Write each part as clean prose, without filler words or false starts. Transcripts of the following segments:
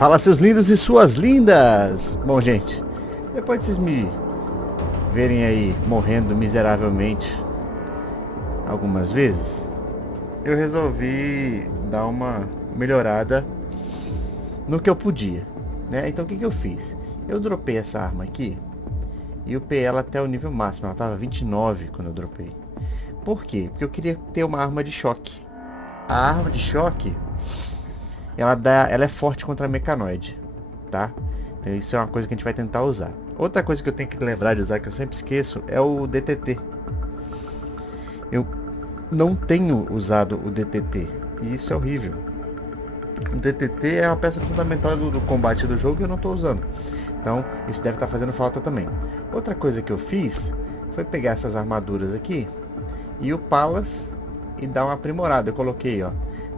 Fala, seus lindos e suas lindas! Bom, gente, depois de vocês me verem aí morrendo miseravelmente algumas vezes, eu resolvi dar uma melhorada no que eu podia, né? Então o que eu fiz? Eu dropei essa arma aqui e upei ela até o nível máximo. Ela tava 29 quando eu dropei. Por quê? Porque eu queria ter uma arma de choque. A arma de choque, ela é forte contra a mecanoide, tá? Então isso é uma coisa que a gente vai tentar usar. Outra coisa que eu tenho que lembrar de usar, que eu sempre esqueço, é o DTT. Eu não tenho usado o DTT e isso é horrível. O DTT é uma peça fundamental do combate do jogo e eu não estou usando. Então isso deve estar fazendo falta também. Outra coisa que eu fiz foi pegar essas armaduras aqui e upá-las e dar uma aprimorada. Eu coloquei, ó,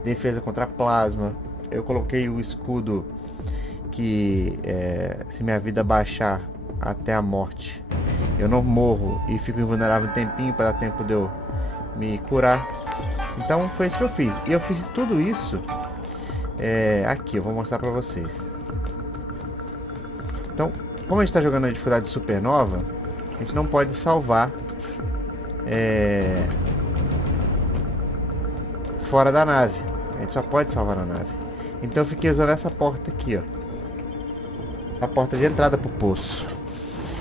defesa contra plasma. Eu coloquei o escudo que se minha vida baixar até a morte, eu não morro e fico invulnerável um tempinho para dar tempo de eu me curar. Então foi isso que eu fiz. E eu fiz tudo isso aqui, eu vou mostrar para vocês. Então, como a gente está jogando na dificuldade supernova, a gente não pode salvar fora da nave. A gente só pode salvar na nave. Então eu fiquei usando essa porta aqui, ó. A porta de entrada pro poço.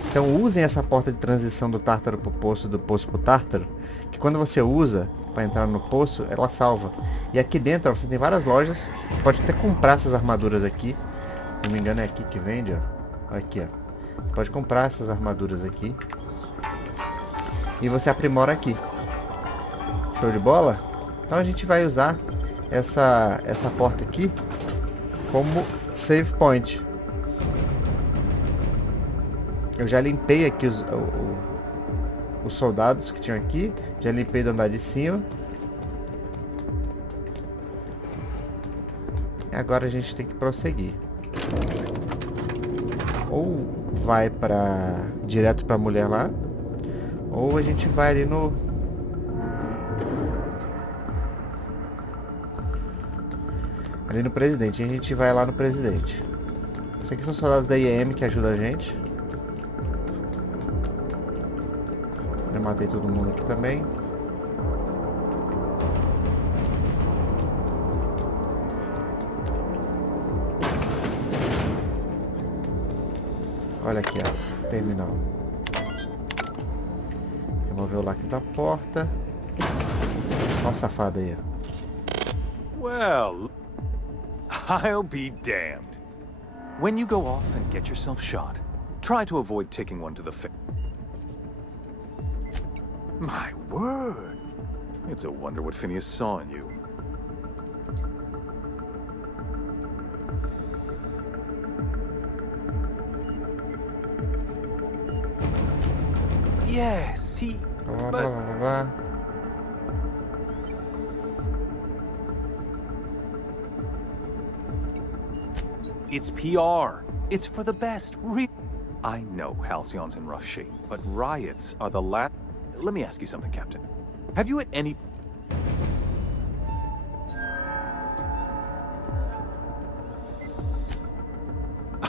Então usem essa porta de transição do tártaro pro poço, do poço pro tártaro, que quando você usa para entrar no poço, ela salva. E aqui dentro, ó, você tem várias lojas. Você pode até comprar essas armaduras aqui. Se não me engano é aqui que vende, ó. Aqui, ó. Você pode comprar essas armaduras aqui. E você aprimora aqui. Show de bola? Então a gente vai usar essa porta aqui como save point. Eu já limpei aqui os soldados que tinham aqui. Já limpei do andar de cima. E agora a gente tem que prosseguir. Ou vai direto pra mulher lá, ou a gente vai ali no presidente. E a gente vai lá no presidente. Isso aqui são soldados da AM que ajudam a gente. Eu matei todo mundo aqui também. Olha aqui, ó, terminal. Remover o lacre da porta. Olha o safado aí, ó. Well, I'll be damned. When you go off and get yourself shot, try to avoid taking one to the face. My word! It's a wonder what Phineas saw in you. Yes, he... but... It's PR. It's for the best. I know Halcyon's in rough shape, but riots are the last... Let me ask you something, Captain. Have you at any...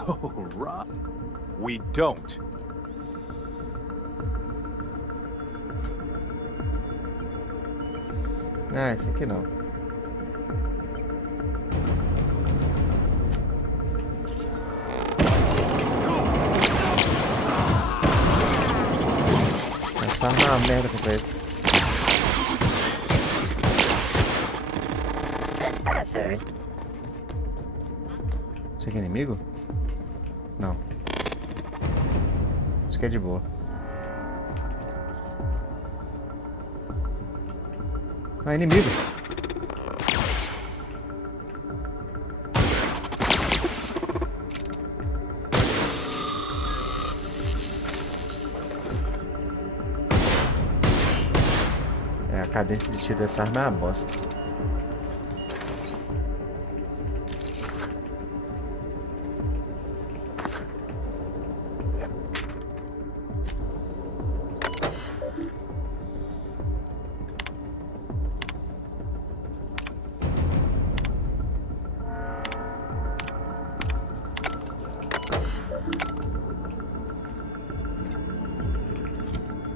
Oh, right. We don't. Ah, esse aqui não. Essa arma é uma merda contra ele. Isso aqui é inimigo? Não. Isso aqui é de boa. Ah, inimigo. A cadência de tiro dessa arma é uma bosta.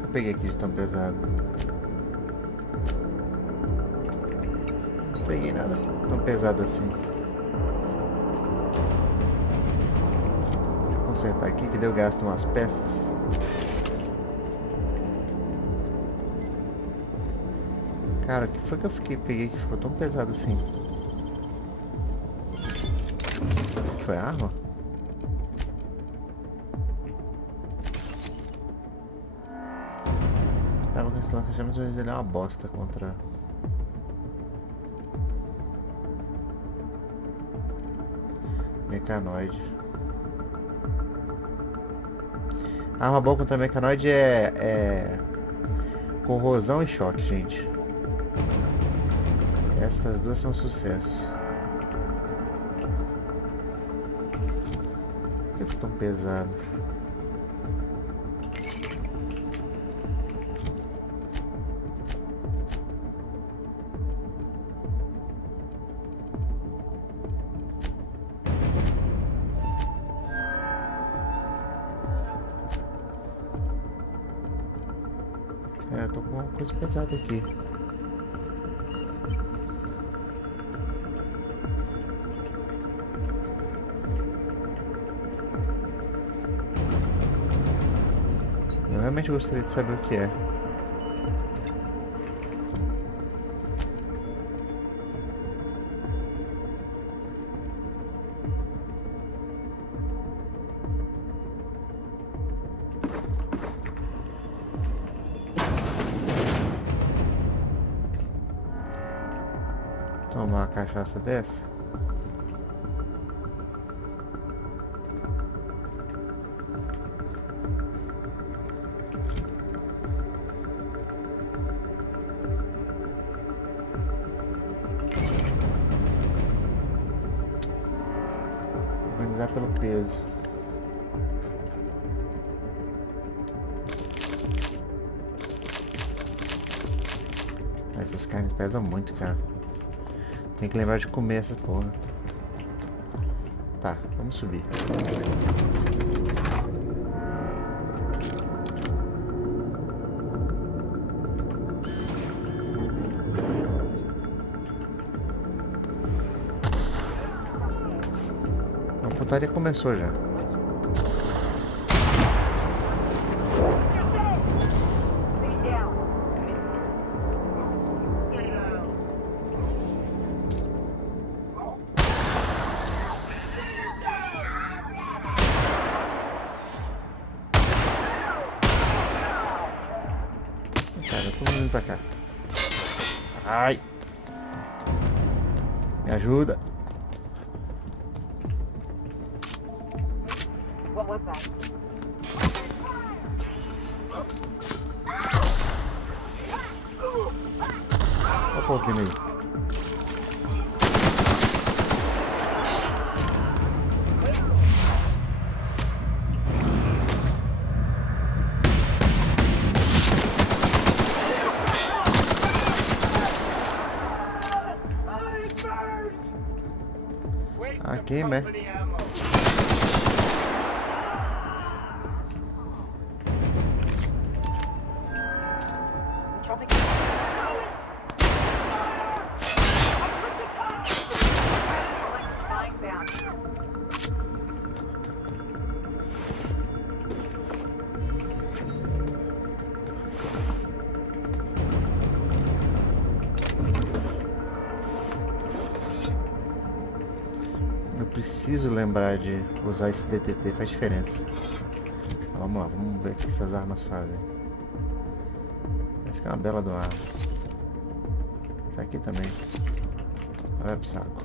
Eu peguei aqui de tão pesado. Não peguei nada tão pesado assim. Deixa eu consertar aqui que deu gasto umas peças. Cara, o que foi que eu peguei que ficou tão pesado assim? Foi a arma? Tava com esse lança-chamas, mas ele é uma bosta contra... mecanoide. A arma boa contra mecanoide é corrosão e choque, gente. Essas duas são um sucesso. Por que tão pesado? Eu tô com uma coisa pesada aqui. Eu realmente gostaria de saber o que é. Tomar uma cachaça dessa? Organizar pelo peso. Essas carnes pesam muito, cara. Tem que lembrar de comer essa porra. Tá, vamos subir. A putaria começou já. Cara, todo mundo pra cá. Ai! Me ajuda! What was that? Olha o povo vindo aí. Aqui, né? Eu preciso lembrar de usar esse DTT, faz diferença. Vamos lá, vamos ver o que essas armas fazem. Essa aqui é uma bela do ar. Essa aqui também. Vai pro saco.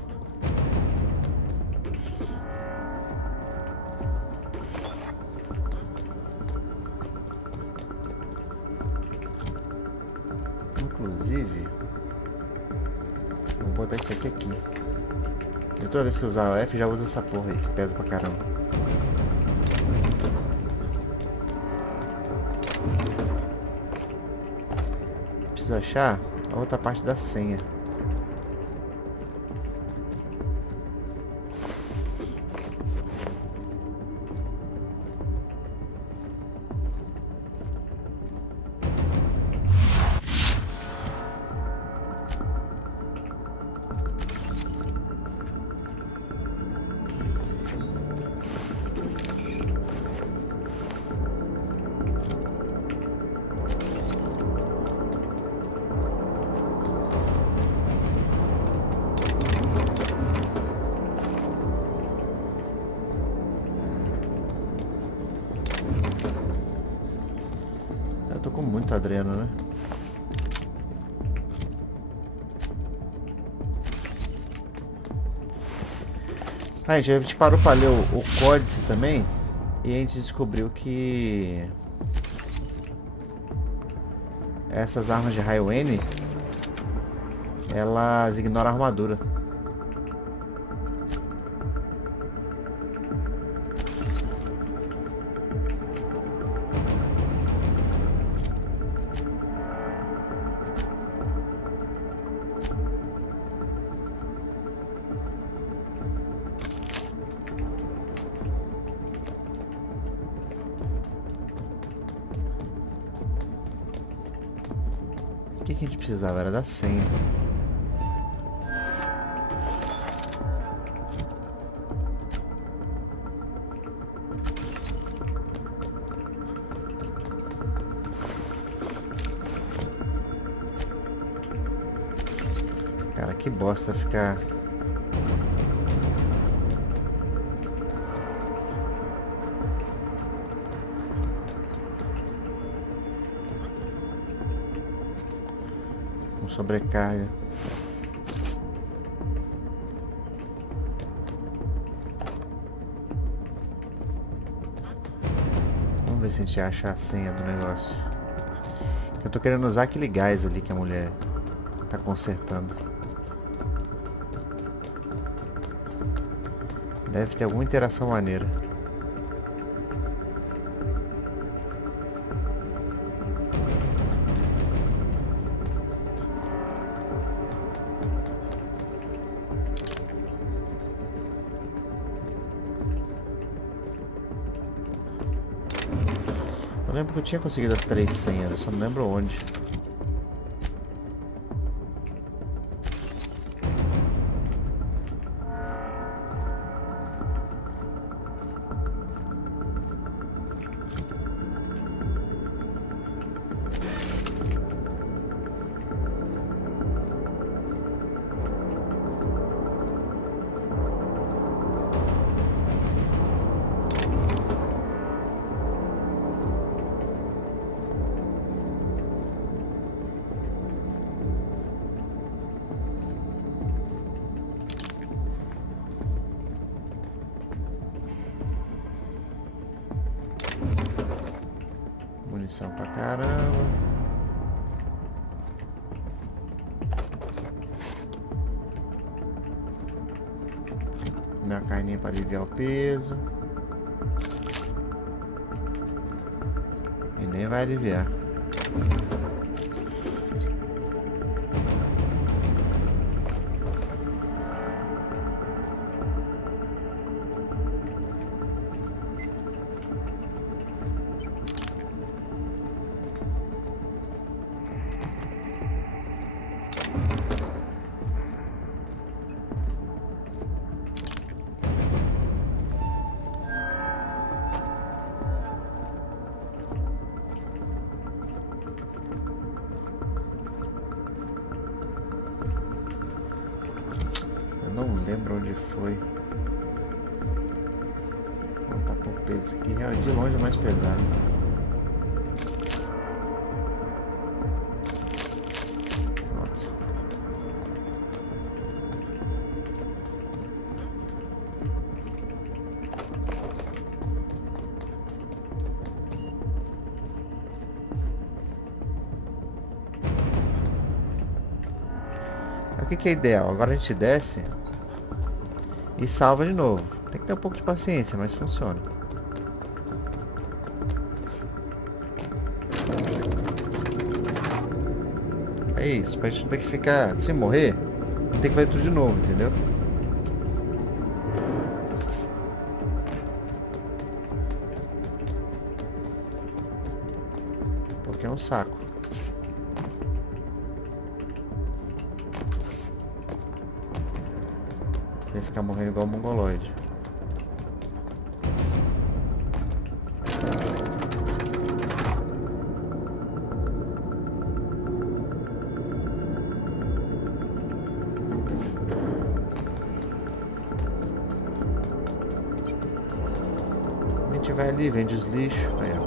Inclusive, vou botar isso aqui. E toda vez que eu usar o F, já usa essa porra aí, que pesa pra caramba. Preciso achar a outra parte da senha. muito adreno, né? A gente parou para ler o códice também. E a gente descobriu que essas armas de raio N, elas ignoram a armadura. O que a gente precisava era da senha. Cara, que bosta ficar... com sobrecarga. Vamos ver se a gente acha a senha do negócio. Eu tô querendo usar aquele gás ali que a mulher tá consertando. Deve ter alguma interação maneira. Eu lembro que eu tinha conseguido as 3 senhas, eu só não lembro onde. Munição pra caramba. Minha carninha para aliviar o peso. E nem vai aliviar. Não lembro onde foi. Vamos tá por peso aqui. De longe é mais pesado. Pronto. O que é ideal? Agora a gente desce e salva de novo. Tem que ter um pouco de paciência, mas funciona. É isso, pra gente não ter que ficar... Se morrer, tem que fazer tudo de novo, entendeu? Porque é um saco. Vai ficar morrendo igual um mongoloide. A gente vai ali, vende os lixos. Aí, ó.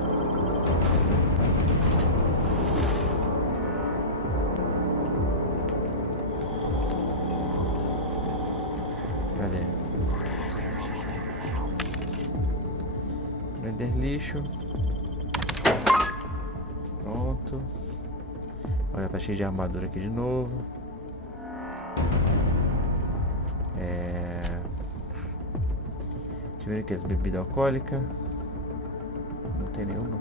Vender lixo. Pronto. Olha, tá cheio de armadura aqui de novo. Deixa eu ver aqui as bebidas alcoólicas. Não tem nenhuma.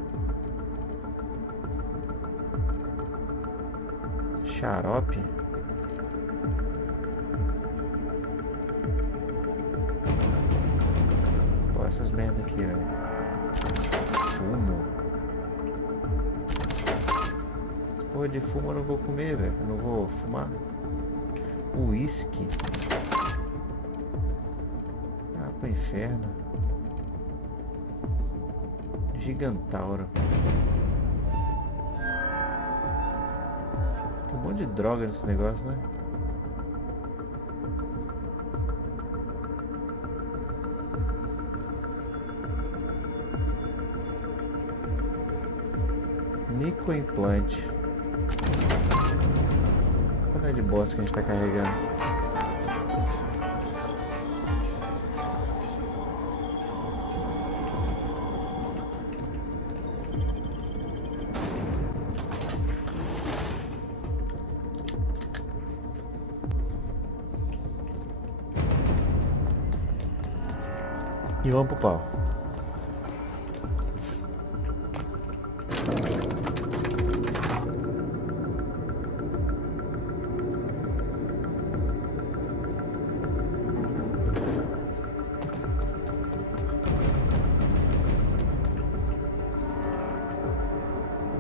Xarope. Pô, essas merda aqui, velho. Fumo. Porra de fumo eu não vou comer, velho. Eu não vou fumar. Whisky. Ah, pro inferno. Gigantauro. Tem um monte de droga nesse negócio, né? Nicoimplante. Qual é de bosta que a gente tá carregando? E vamos pro pau.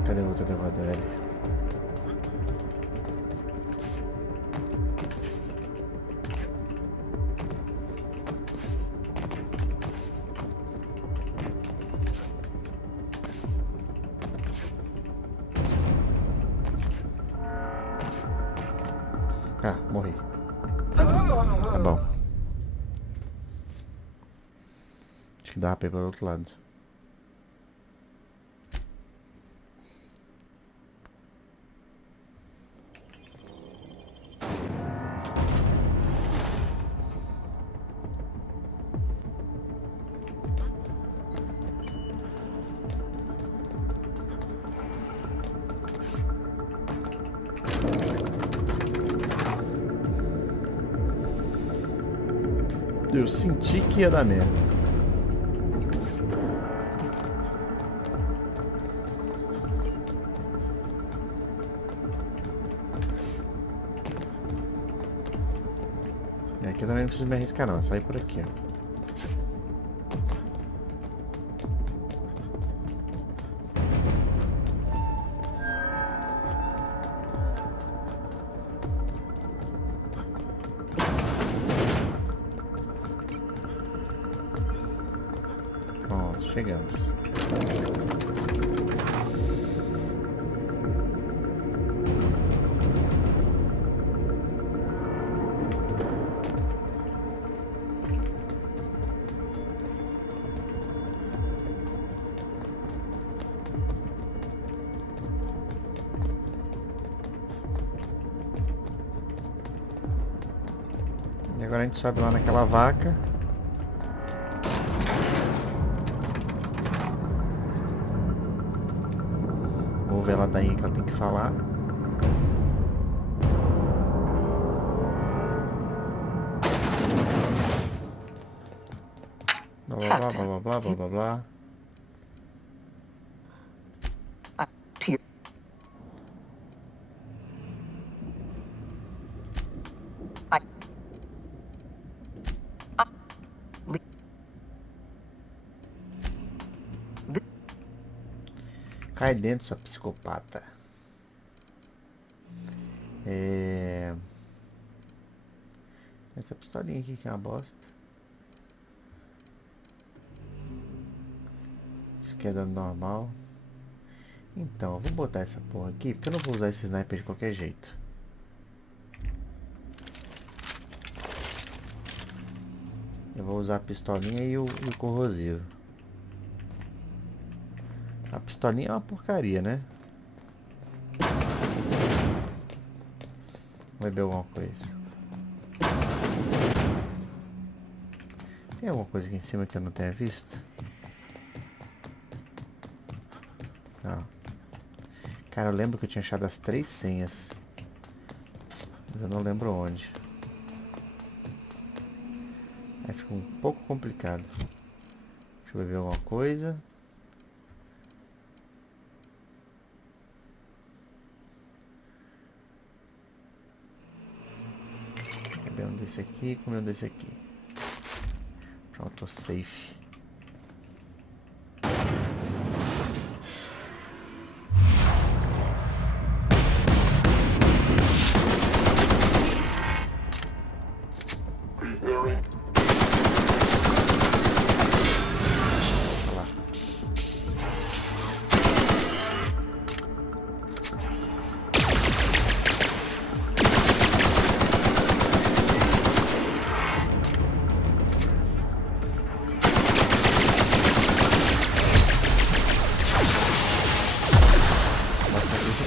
Cadê o outro elevador ali? Ah, morri. Tá bom. Acho que dá pra ir para o outro lado. Eu senti que ia dar merda. E aqui eu também não preciso me arriscar não, é só ir por aqui, ó. Chegamos. E agora a gente sobe lá naquela vaca. Ouve ela daí que ela tem que falar. Blá blá blá blá blá blá blá blá. Cai dentro, sua psicopata. Essa pistolinha aqui que é uma bosta. Isso aqui é dano normal. Então, eu vou botar essa porra aqui, porque eu não vou usar esse sniper de qualquer jeito. Eu vou usar a pistolinha e o corrosivo. A pistolinha é uma porcaria, né? Vou beber alguma coisa. Tem alguma coisa aqui em cima que eu não tenha visto? Não. Cara, eu lembro que eu tinha achado as 3 senhas. Mas eu não lembro onde. Aí fica um pouco complicado. Deixa eu ver alguma coisa. Beber um desse aqui e comer um desse aqui. Pronto, tô safe.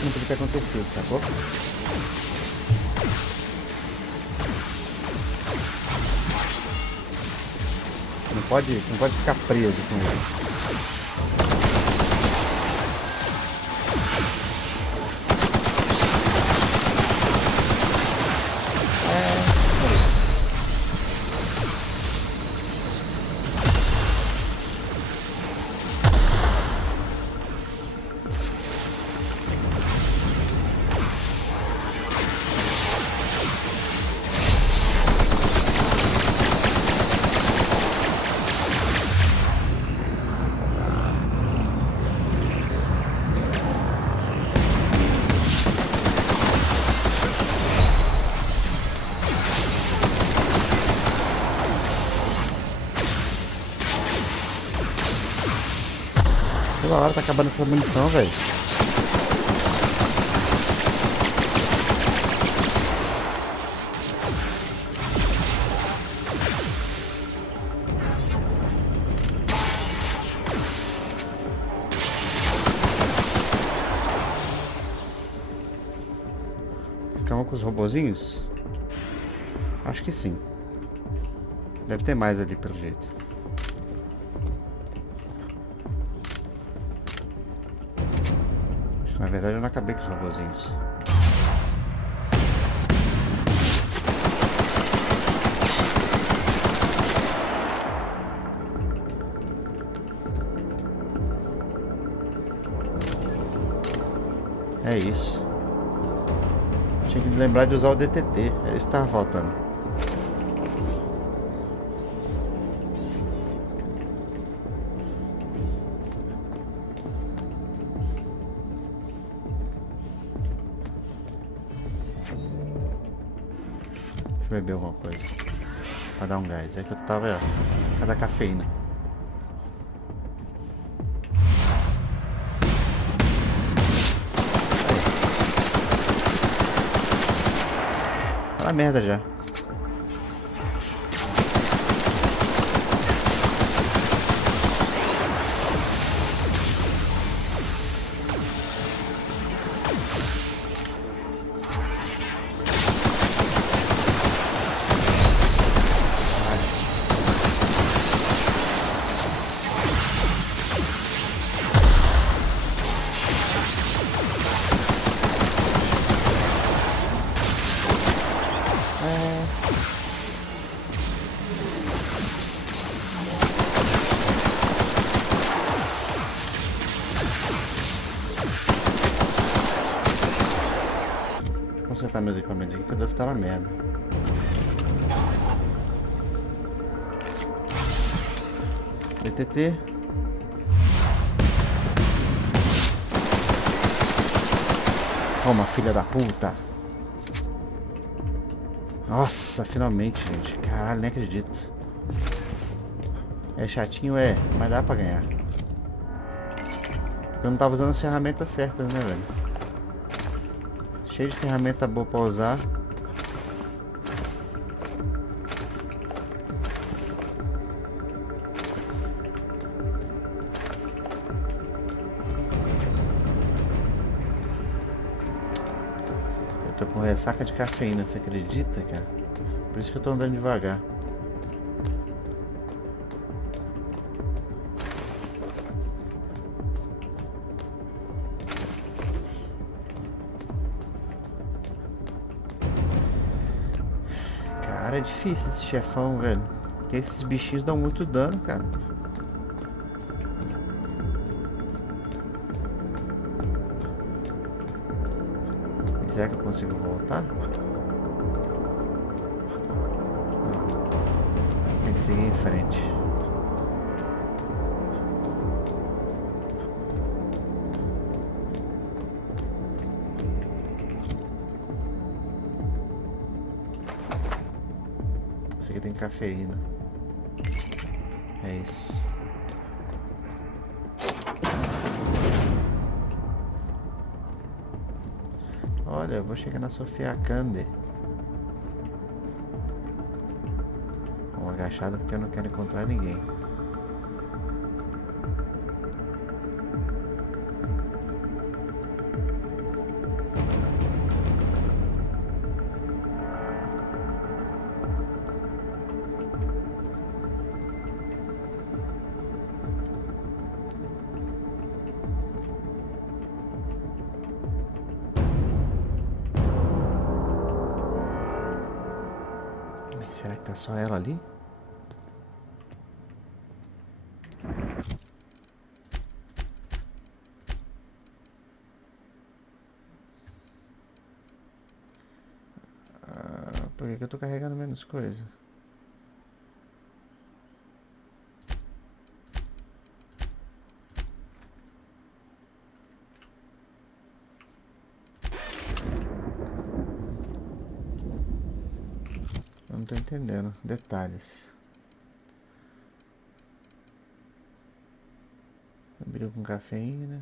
Não podia ter acontecido, sacou? Não pode ficar preso com ele. Toda hora tá acabando essa munição, velho. Ficamos com os robozinhos? Acho que sim. Deve ter mais ali pelo jeito. Na verdade eu não acabei com os robozinhos. É isso. Tinha que lembrar de usar o DTT. É isso que tava faltando. Beber alguma coisa pra dar um gás. É que eu tava, ó, cada cafeína. Tá na merda já. Vou consertar meus equipamentos aqui que eu devo estar na merda. DTT. Toma, filha da puta. Nossa, finalmente, gente. Caralho, nem acredito. É chatinho, mas dá pra ganhar. Porque eu não tava usando as ferramentas certas, né, velho? Cheio de ferramenta boa pra usar. Eu tô com ressaca de cafeína, você acredita, cara? Por isso que eu tô andando devagar. Cara, é difícil esse chefão, velho. Porque esses bichinhos dão muito dano, cara. Será que eu consigo voltar? Não. Tem que seguir em frente. Isso aqui tem cafeína. É isso. Olha, eu vou chegar na Sofia Cande. Vou agachado porque eu não quero encontrar ninguém. Será que tá só ela ali? Por que eu tô carregando menos coisa? Eu não tô entendendo. Detalhes. Abriu com cafeína.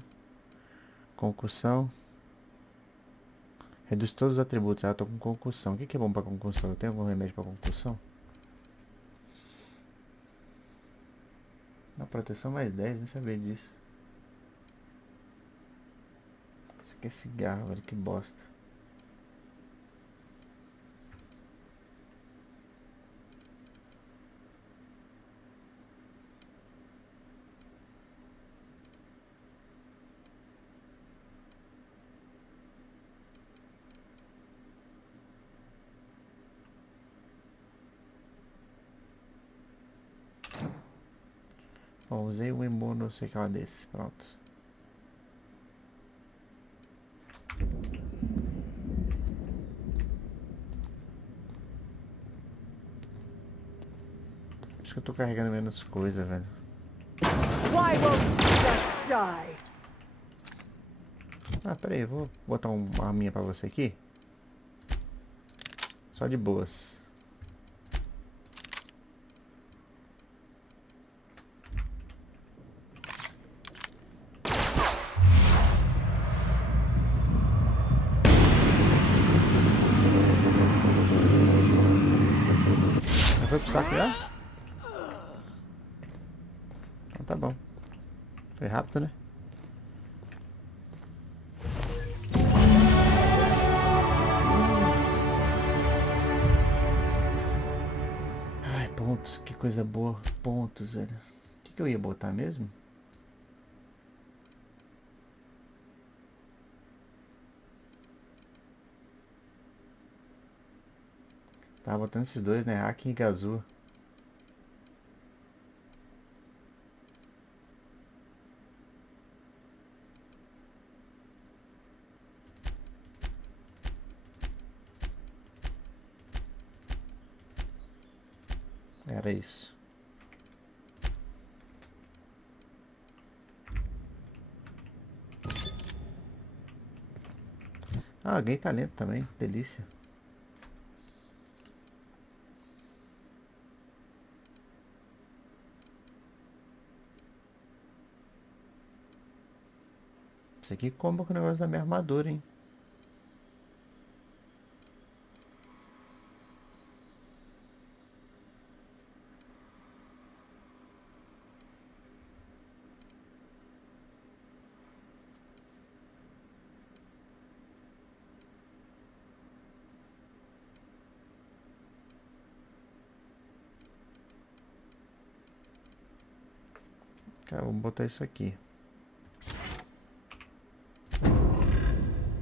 Concussão. Reduz todos os atributos. Ah, eu tô com concussão. O que é bom pra concussão? Eu tenho algum remédio pra concussão? Uma proteção mais 10, nem sabia disso. Isso aqui é cigarro, velho, que bosta. Bom, usei o emo, não sei o que lá desse. Pronto. Acho que eu tô carregando menos coisa, velho. Why won't you just die? Ah, pera aí, vou botar uma arminha pra você aqui. Só de boas. Já foi pro saco já? Então tá bom. Foi rápido, né? Ai, pontos, que coisa boa. Pontos, velho. O que eu ia botar mesmo? Tava botando esses dois, né? Hacking e Gazoo. Era isso. Ah, ganhei talento também. Delícia. Isso aqui comba com o negócio da minha armadura, hein? Cara, vou botar isso aqui.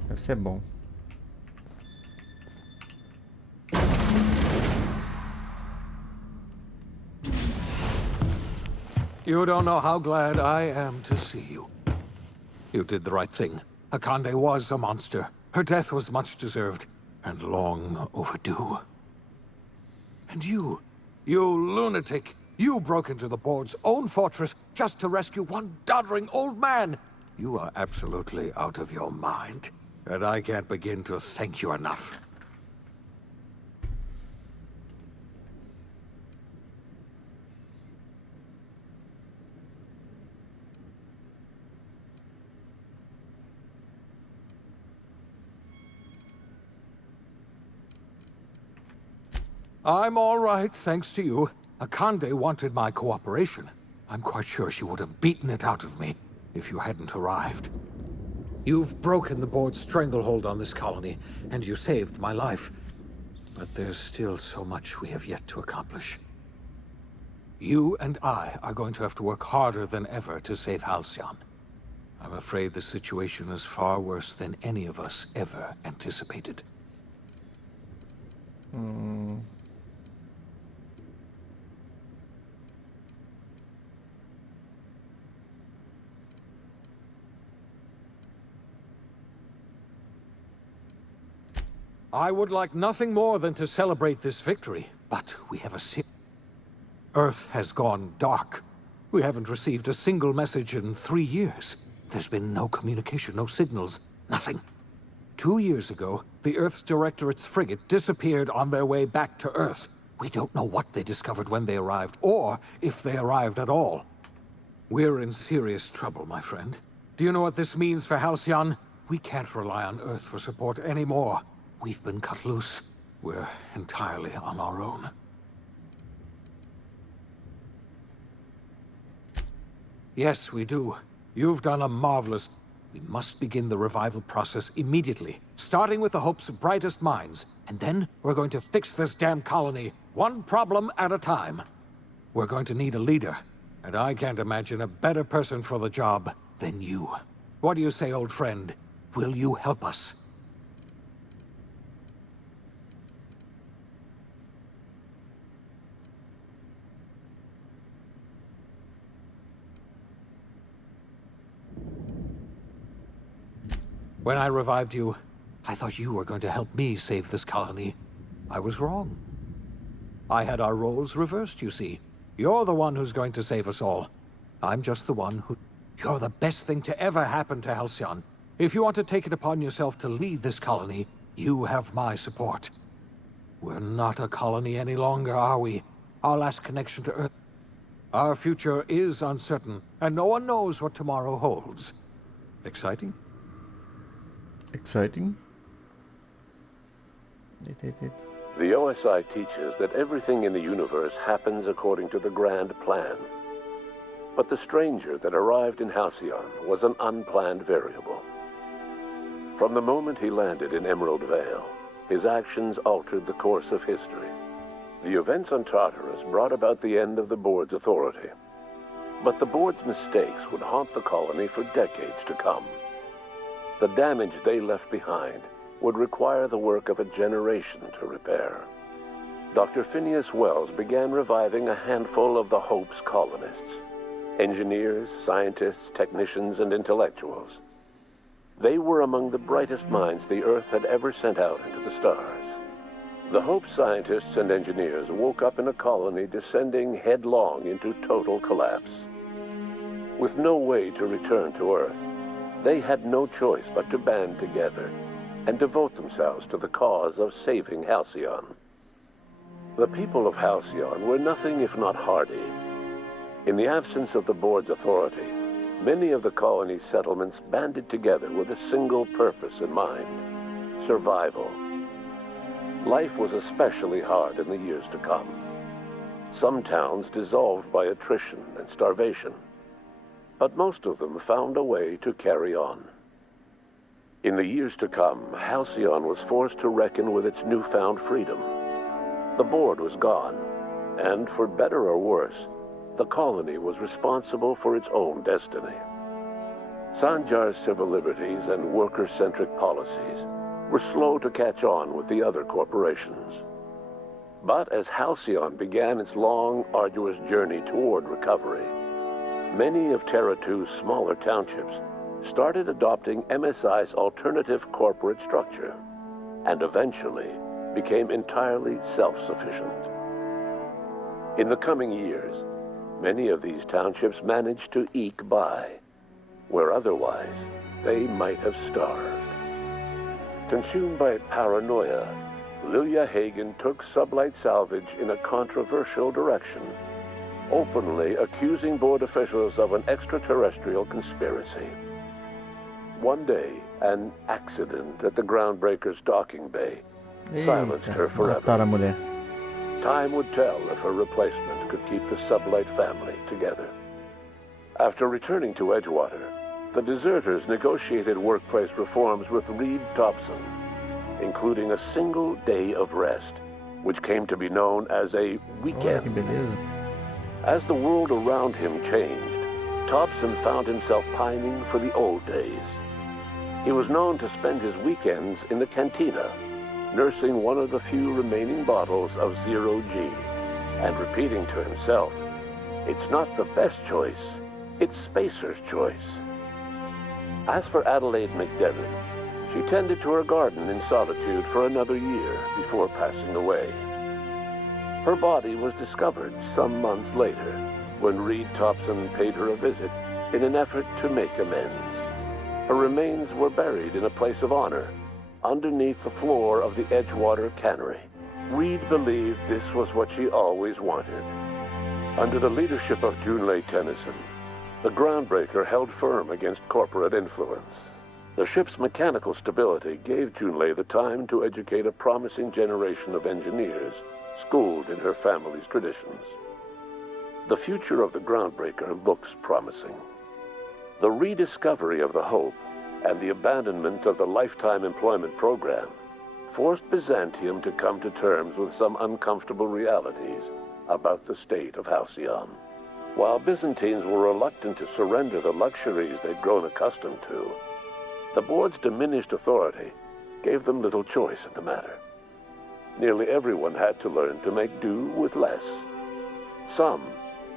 Deve ser bom. You don't know how glad I am to see you. You did the right thing. Akande was a monster. Her death was much deserved, and long overdue. And you lunatic, you broke into the board's own fortress just to rescue one doddering old man. You are absolutely out of your mind, and I can't begin to thank you enough. I'm all right, thanks to you. Akande wanted my cooperation. I'm quite sure she would have beaten it out of me if you hadn't arrived. You've broken the board's stranglehold on this colony, and you saved my life. But there's still so much we have yet to accomplish. You and I are going to have to work harder than ever to save Halcyon. I'm afraid the situation is far worse than any of us ever anticipated. I would like nothing more than to celebrate this victory, but we have a Earth has gone dark. We haven't received a single message in 3 years. There's been no communication, no signals, nothing. 2 years ago, the Earth's Directorate's frigate disappeared on their way back to Earth. We don't know what they discovered when they arrived, or if they arrived at all. We're in serious trouble, my friend. Do you know what this means for Halcyon? We can't rely on Earth for support anymore. We've been cut loose. We're entirely on our own. Yes, we do. You've done a marvelous... We must begin the revival process immediately, starting with the Hope's brightest minds. And then we're going to fix this damn colony, one problem at a time. We're going to need a leader, and I can't imagine a better person for the job than you. What do you say, old friend? Will you help us? When I revived you, I thought you were going to help me save this colony. I was wrong. I had our roles reversed, you see. You're the one who's going to save us all. I'm just the one who... You're the best thing to ever happen to Halcyon. If you want to take it upon yourself to lead this colony, you have my support. We're not a colony any longer, are we? Our last connection to Earth. Our future is uncertain, and no one knows what tomorrow holds. Exciting? Exciting. The OSI teaches that everything in the universe happens according to the grand plan. But the stranger that arrived in Halcyon was an unplanned variable. From the moment he landed in Emerald Vale, his actions altered the course of history. The events on Tartarus brought about the end of the board's authority. But the board's mistakes would haunt the colony for decades to come. The damage they left behind would require the work of a generation to repair. Dr. Phineas Wells began reviving a handful of the Hope's colonists. Engineers, scientists, technicians, and intellectuals. They were among the brightest minds the Earth had ever sent out into the stars. The Hope scientists and engineers woke up in a colony descending headlong into total collapse. With no way to return to Earth, they had no choice but to band together and devote themselves to the cause of saving Halcyon. The people of Halcyon were nothing if not hardy. In the absence of the board's authority, many of the colony's settlements banded together with a single purpose in mind: survival. Life was especially hard in the years to come. Some towns dissolved by attrition and starvation, but most of them found a way to carry on. In the years to come, Halcyon was forced to reckon with its newfound freedom. The board was gone, and for better or worse, the colony was responsible for its own destiny. Sanjar's civil liberties and worker-centric policies were slow to catch on with the other corporations. But as Halcyon began its long, arduous journey toward recovery, many of Terra 2's smaller townships started adopting MSI's alternative corporate structure, and eventually became entirely self-sufficient. In the coming years, many of these townships managed to eke by, where otherwise they might have starved. Consumed by paranoia, Lilia Hagen took Sublight Salvage in a controversial direction, openly accusing board officials of an extraterrestrial conspiracy. One day, an accident at the Groundbreaker's docking bay silenced her forever. Mataram a mulher. Time would tell if her replacement could keep the Sublight family together. After returning to Edgewater, the deserters negotiated workplace reforms with Reed Thompson, including a single day of rest, which came to be known as a Olha que weekend. beleza. As the world around him changed, Thompson found himself pining for the old days. He was known to spend his weekends in the cantina, nursing one of the few remaining bottles of Zero G, and repeating to himself, "It's not the best choice, it's Spacer's choice." As for Adelaide McDevitt, she tended to her garden in solitude for another year before passing away. Her body was discovered some months later, when Reed Thompson paid her a visit in an effort to make amends. Her remains were buried in a place of honor, underneath the floor of the Edgewater cannery. Reed believed this was what she always wanted. Under the leadership of Junlei Tennyson, the Groundbreaker held firm against corporate influence. The ship's mechanical stability gave Junlei the time to educate a promising generation of engineers, schooled in her family's traditions. The future of the Groundbreaker looks promising. The rediscovery of the Hope and the abandonment of the lifetime employment program forced Byzantium to come to terms with some uncomfortable realities about the state of Halcyon. While Byzantines were reluctant to surrender the luxuries they'd grown accustomed to, the board's diminished authority gave them little choice in the matter. Nearly everyone had to learn to make do with less. Some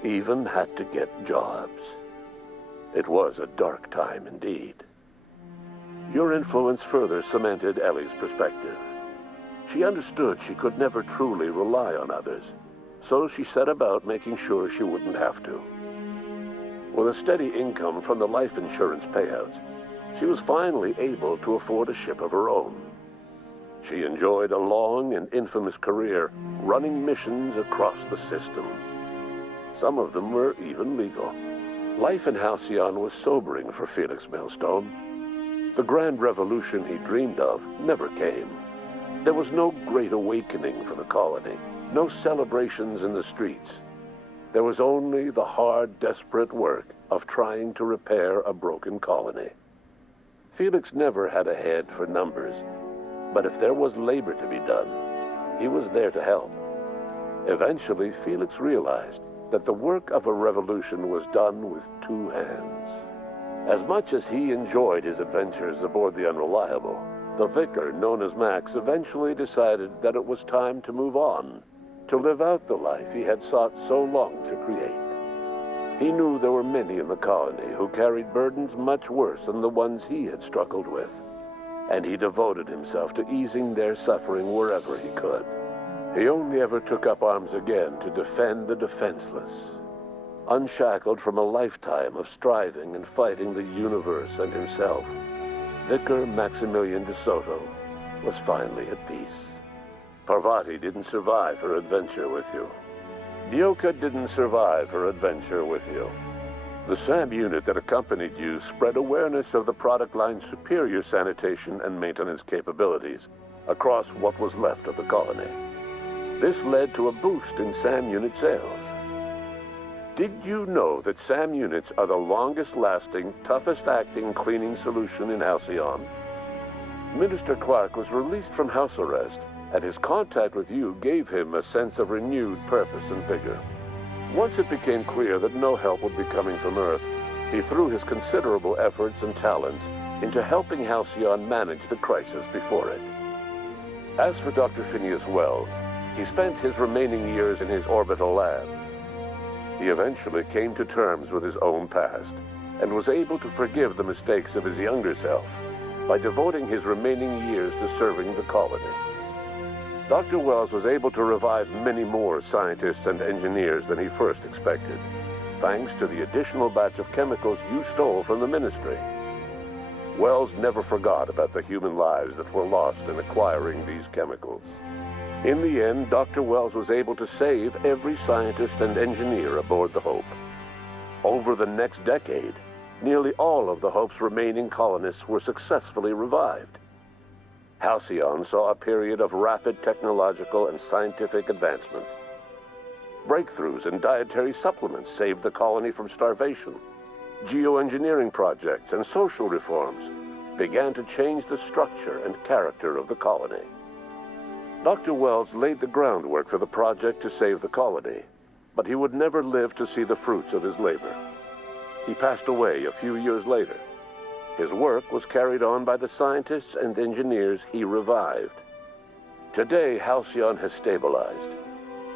even had to get jobs. It was a dark time indeed. Your influence further cemented Ellie's perspective. She understood she could never truly rely on others, so she set about making sure she wouldn't have to. With a steady income from the life insurance payouts, she was finally able to afford a ship of her own. She enjoyed a long and infamous career running missions across the system. Some of them were even legal. Life in Halcyon was sobering for Felix Millstone. The grand revolution he dreamed of never came. There was no great awakening for the colony, no celebrations in the streets. There was only the hard, desperate work of trying to repair a broken colony. Felix never had a head for numbers, but if there was labor to be done, he was there to help. Eventually, Felix realized that the work of a revolution was done with two hands. As much as he enjoyed his adventures aboard the Unreliable, the vicar, known as Max, eventually decided that it was time to move on, to live out the life he had sought so long to create. He knew there were many in the colony who carried burdens much worse than the ones he had struggled with, and he devoted himself to easing their suffering wherever he could. He only ever took up arms again to defend the defenseless. Unshackled from a lifetime of striving and fighting the universe and himself, Vicar Maximilian de Soto was finally at peace. Parvati didn't survive her adventure with you. Dioka didn't survive her adventure with you. The SAM unit that accompanied you spread awareness of the product line's superior sanitation and maintenance capabilities across what was left of the colony. This led to a boost in SAM unit sales. Did you know that SAM units are the longest-lasting, toughest-acting cleaning solution in Halcyon? Minister Clark was released from house arrest, and his contact with you gave him a sense of renewed purpose and vigor. Once it became clear that no help would be coming from Earth, he threw his considerable efforts and talents into helping Halcyon manage the crisis before it. As for Dr. Phineas Wells, he spent his remaining years in his orbital lab. He eventually came to terms with his own past and was able to forgive the mistakes of his younger self by devoting his remaining years to serving the colony. Dr. Wells was able to revive many more scientists and engineers than he first expected, thanks to the additional batch of chemicals you stole from the Ministry. Wells never forgot about the human lives that were lost in acquiring these chemicals. In the end, Dr. Wells was able to save every scientist and engineer aboard the Hope. Over the next decade, nearly all of the Hope's remaining colonists were successfully revived. Halcyon saw a period of rapid technological and scientific advancement. Breakthroughs in dietary supplements saved the colony from starvation. Geoengineering projects and social reforms began to change the structure and character of the colony. Dr. Wells laid the groundwork for the project to save the colony, but he would never live to see the fruits of his labor. He passed away a few years later. His work was carried on by the scientists and engineers he revived. Today, Halcyon has stabilized.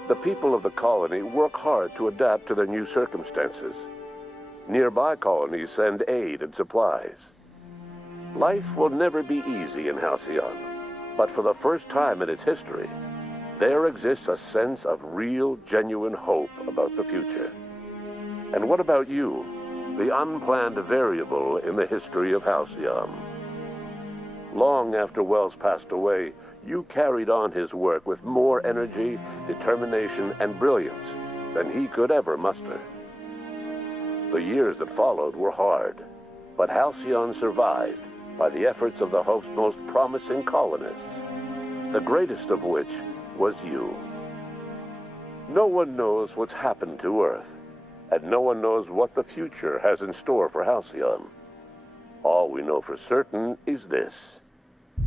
The people of the colony work hard to adapt to their new circumstances. Nearby colonies send aid and supplies. Life will never be easy in Halcyon, but for the first time in its history, there exists a sense of real, genuine hope about the future. And what about you? The unplanned variable in the history of Halcyon. Long after Wells passed away, you carried on his work with more energy, determination, and brilliance than he could ever muster. The years that followed were hard, but Halcyon survived by the efforts of the Hope's most promising colonists, the greatest of which was you. No one knows what's happened to Earth, and no one knows what the future has in store for Halcyon. All we know for certain is this: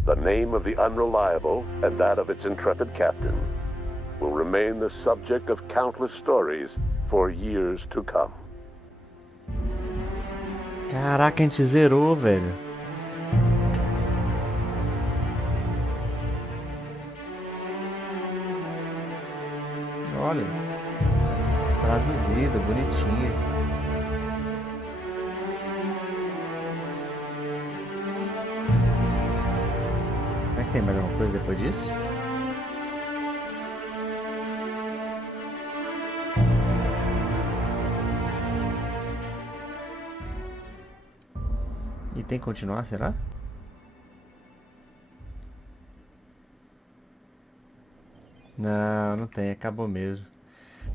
the name of the Unreliable and that of its intrepid captain will remain the subject of countless stories for years to come. Caraca, a gente zerou, velho. Olha, traduzido, bonitinho. Será que tem mais alguma coisa depois disso? E tem que continuar, será? Não, não tem, acabou mesmo.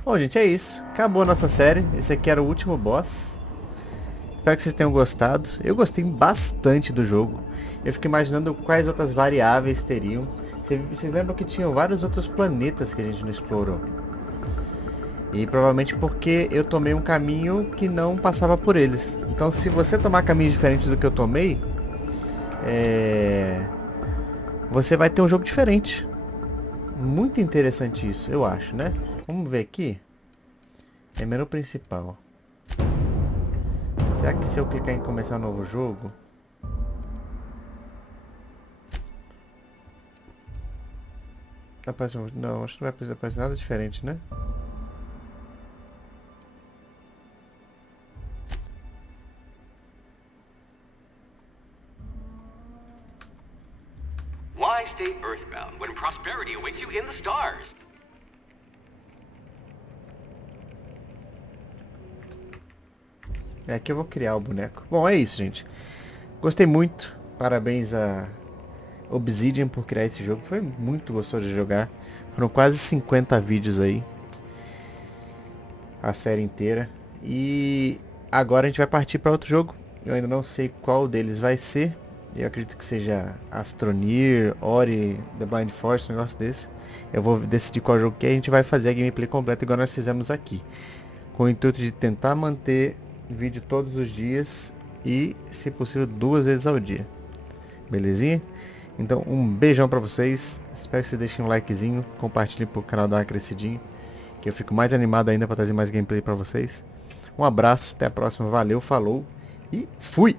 Bom, gente, é isso. Acabou a nossa série. Esse aqui era o último boss. Espero que vocês tenham gostado. Eu gostei bastante do jogo. Eu fico imaginando quais outras variáveis teriam. Vocês lembram que tinham vários outros planetas que a gente não explorou. E provavelmente porque eu tomei um caminho que não passava por eles. Então se você tomar caminhos diferentes do que eu tomei, você vai ter um jogo diferente. Muito interessante isso, eu acho, né? Vamos ver aqui. É menu principal. Será que se eu clicar em começar um novo jogo... Não, acho que não vai aparecer nada diferente, né? Why stay earthbound when prosperity awaits you in the stars? É aqui eu vou criar o boneco. Bom, é isso, gente. Gostei muito. Parabéns a Obsidian por criar esse jogo. Foi muito gostoso de jogar. Foram quase 50 vídeos aí. A série inteira. E agora a gente vai partir para outro jogo. Eu ainda não sei qual deles vai ser. Eu acredito que seja Astroneer, Ori, The Blind Force, um negócio desse. Eu vou decidir qual jogo que é e a gente vai fazer a gameplay completa igual nós fizemos aqui. Com o intuito de tentar manter vídeo todos os dias e, se possível, 2 vezes ao dia. Belezinha? Então, um beijão pra vocês. Espero que vocês deixem um likezinho, compartilhem pro canal dar uma crescidinha, que eu fico mais animado ainda pra trazer mais gameplay pra vocês. Um abraço, até a próxima, valeu, falou e fui!